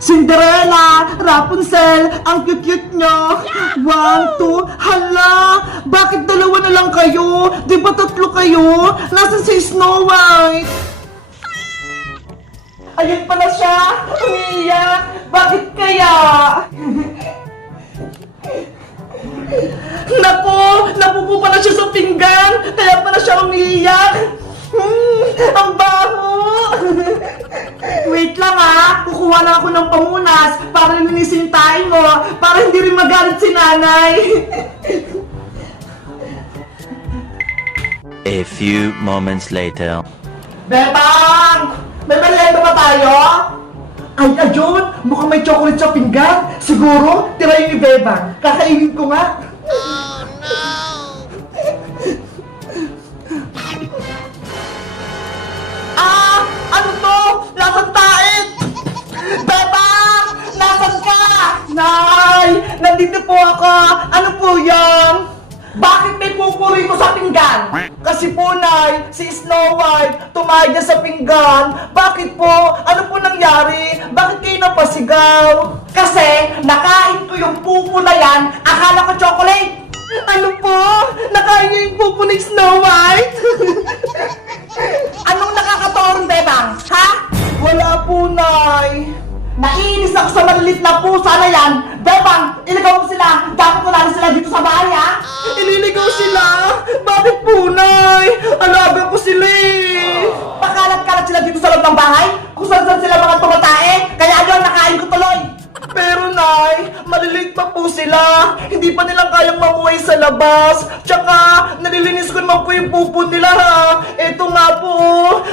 Cinderella, Rapunzel, ang cute-cute nyo. One, two, hala! Bakit dalawa na lang kayo? Di ba tatlo kayo? Nasaan si Snow White? Ayun pala siya! Umiiyak! Bakit kaya? Naku! Napupo pala siya sa pinggan! Kaya pala siya umiiyak! Hmm, ang baho! Wait lang ha! Kukuha lang ako ng pamunas para linisin tayo mo para hindi rin magalit si nanay! A few moments later. Bebang! May merienda ba tayo? Ay, ayun! Mukhang may chocolate sa pinggan! Siguro, tira yun ni Bebang. Kakainin ko nga! Nay! Nandito po ako! Ano po yan? Bakit may pupuri ko sa pinggan? Kasi po, Nay, si Snow White niya sa pinggan. Bakit po? Ano po nangyari? Bakit kayo napasigaw? Kasi nakain ko yung pupo na yan, akala ko chocolate. Ano po? Nakain niyo yung pupo ni Snow White? malilit na pusa na yan. Bebang, iligaw mo sila. Dapat wala na sila dito sa bahay, ha? Ililigaw sila? Bakit po, Nay? Alaga ko sila eh. Pakalat-kalat sila dito sa loob ng bahay? Kung saan-saan sila mga tumatae? Kaya ayun, nakain ko tuloy. Pero Nay, maliliit pa po sila. Hindi pa nila kayang mamuhay sa labas. Tsaka, nalilinis ko naman po yung pupo nila ha. Eto nga po,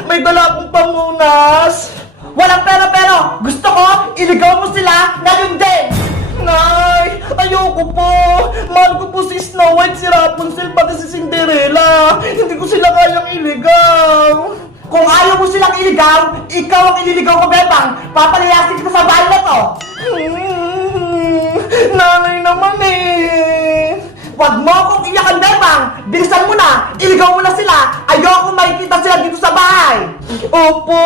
may dala akong pamunas. Walang pera pero gusto ko, iligaw mo sila ngayon din. Nay, ayoko po. Mahal ko po si Snow White, si Rapunzel, pati si Cinderella. Hindi ko sila kayang iligaw. Kung ayaw mo silang iligaw, ikaw ang ililigaw ko, Bebang. Papalayasin kita sa bahay na to. Hmm, nanay naman eh. Huwag mo akong iyakan, Bebang. Bilisan mo na. Iligaw mo na sila. Ayoko makikita sila dito sa bahay. Opo.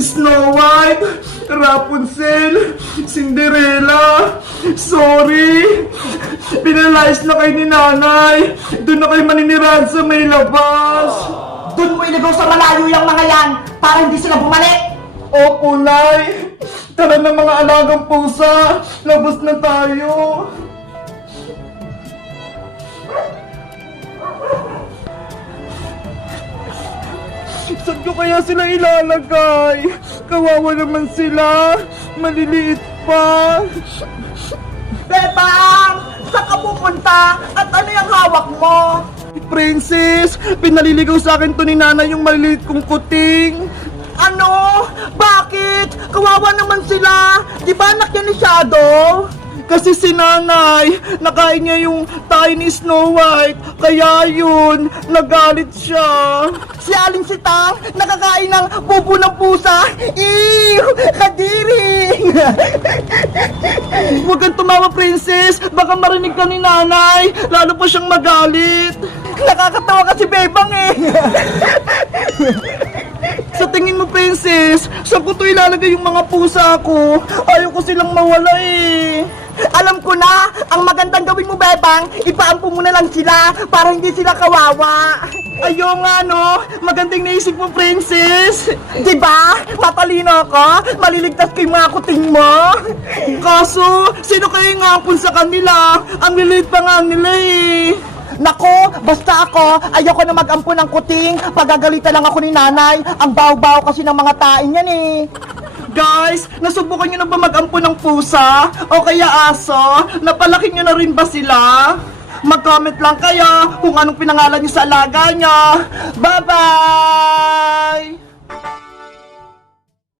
Snow White, Rapunzel, Cinderella, sorry. Pinalayas na kayo ni nanay. Doon na kayo maninirahan sa may labas. Doon mo ilagaw sa malayo yung mga yan para hindi sila bumalik. Opo, Nay. Tara na mga alagang pusa. Labas na tayo. Saan ko kaya sila ilalagay? Kawawa naman sila. Maliliit pa. Bebang! Saan ka pupunta? At ano yung hawak mo? Princess, pinaliligaw sa akin to ni Nana yung maliliit kong kuting. Ano? Bakit? Kawawa naman sila. Di ba anak yan ni Shadow? Kasi si nanay, nakain niya yung tayo ni Snow White, kaya yun, nagalit siya. Si Aling Sitang, nakakain ng pupo ng pusa. Ew! Kadiri! Huwag kang tumawa, princess. Baka marinig ka ni nanay. Lalo pa siyang magalit. Nakakatawa kasi bebang eh. Sa tingin mo, princess, saan ko to ilalagay yung mga pusa ko? Ayaw ko silang mawala eh. Alam ko na, ang magandang gawin mo, Bebang, ipaampo mo na lang sila para hindi sila kawawa. Ayaw nga, no? Magandang naisip mo, princess. Diba? Matalino ako. Maliligtas ko yung mga kuting mo. Kaso, sino kayo nga ampun sa kanila? Ang lilit pa nga nila eh. Nako, basta ako, ayoko na mag-ampo ng kuting. Pagagalitan lang ako ni nanay. Ang baw-baw kasi ng mga tain yan eh. Guys, nasubukan nyo na ba mag-ampo ng pusa? O kaya aso? Napalaki nyo na rin ba sila? Mag-comment lang kayo kung anong pinangalan nyo sa alaga nyo. Bye-bye!